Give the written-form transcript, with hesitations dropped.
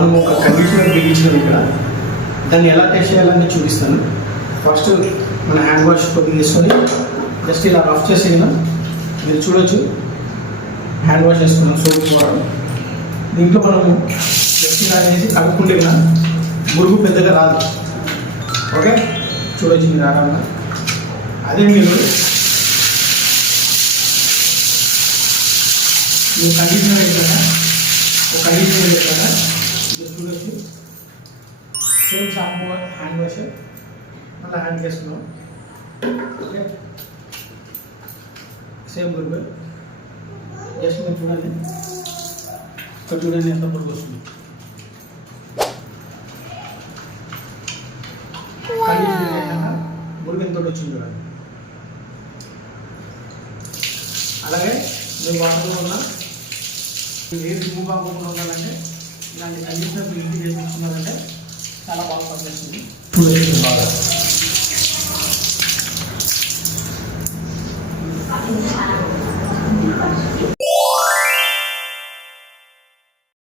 మనం ఒక కండిషనర్ బిగించినాం ఇక్కడ, దాన్ని ఎలా టెస్ట్ చేయాలని చూపిస్తాను. ఫస్ట్ మన హ్యాండ్ వాష్ కొద్దిగా తీసుకొని జస్ట్ ఇలా రఫ్ చేసి మీరు చూడొచ్చు. హ్యాండ్ వాష్ చేసుకున్నాం సోప్ వాటర్. దీంట్లో మనము జస్ట్ ఇలా చేసి కలుపుకుంటే కదా మురుగు పెద్దగా రాదు. ఓకే, చూడొచ్చు మీరు ఆరాంగా. అదే మీరు కండిషనర్ వేసాక ఒక కండిషనర్ వేసాక మీరు చూడొచ్చు. సేమ్ షాంపూ హ్యాండ్ వాష్ మళ్ళీ హ్యాండ్ వేసుకున్నాం. ఓకే, సేమ్ మురుగు. జస్ట్ మీరు చూడండి, ఇక్కడ చూడండి ఎంత మురుగు వస్తుంది. మురుగు ఎంత వచ్చింది చూడండి. అలాగే మీరు వాటర్లో ఉన్న ఏది రిమూవ్ కాకుండా ఉండాలంటే ఇలాంటి కండిషనర్ ఇంటికి చేసి ఇస్తున్నారంటే చాలా బాగా పనిచేస్తుంది. చూడండి బాగా.